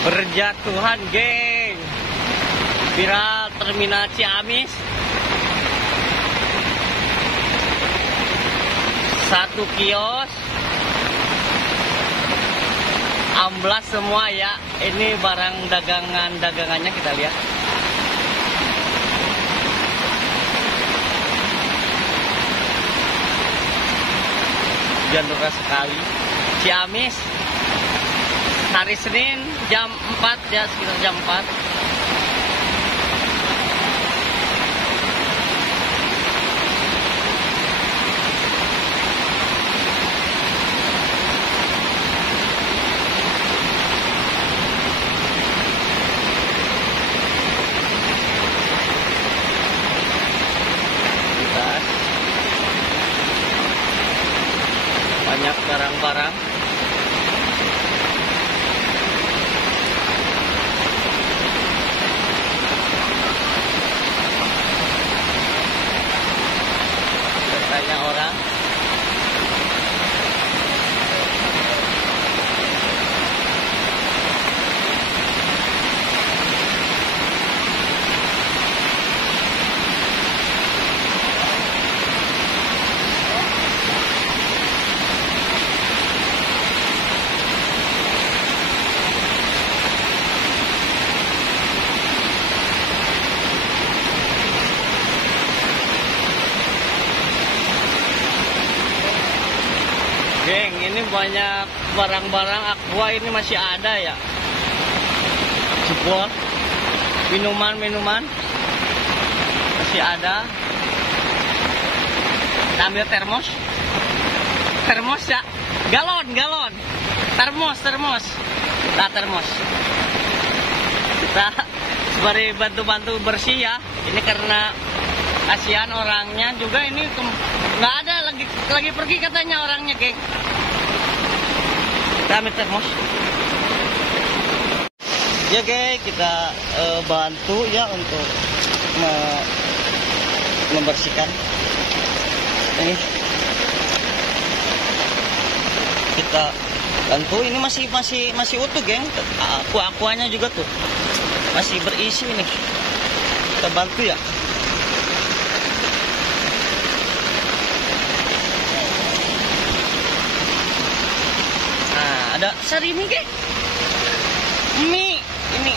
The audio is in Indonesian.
Berjatuhan, geng. Viral terminal Ciamis. Satu kios amblas semua ya. Ini barang dagangannya kita lihat. Hujan deras sekali. Ciamis hari Senin jam 4 ya, sekitar jam 4. Banyak barang-barang. Banyak orang. Geng, ini banyak barang-barang Aqua ini masih ada ya. Jebol, minuman masih ada. Kita ambil termos ya, galon, termos. Nah, termos. Kita beri bantu-bantu bersih ya. Ini karena kasihan orangnya juga, ini nggak ada lagi pergi katanya orangnya, geng. Kita ambil termos. Ya, geng, kita bantu ya untuk membersihkan. Ini kita bantu. Ini masih utuh, geng. Aquanya juga tuh masih berisi nih. Kita bantu ya. Ada sarimi, geng. Mie ini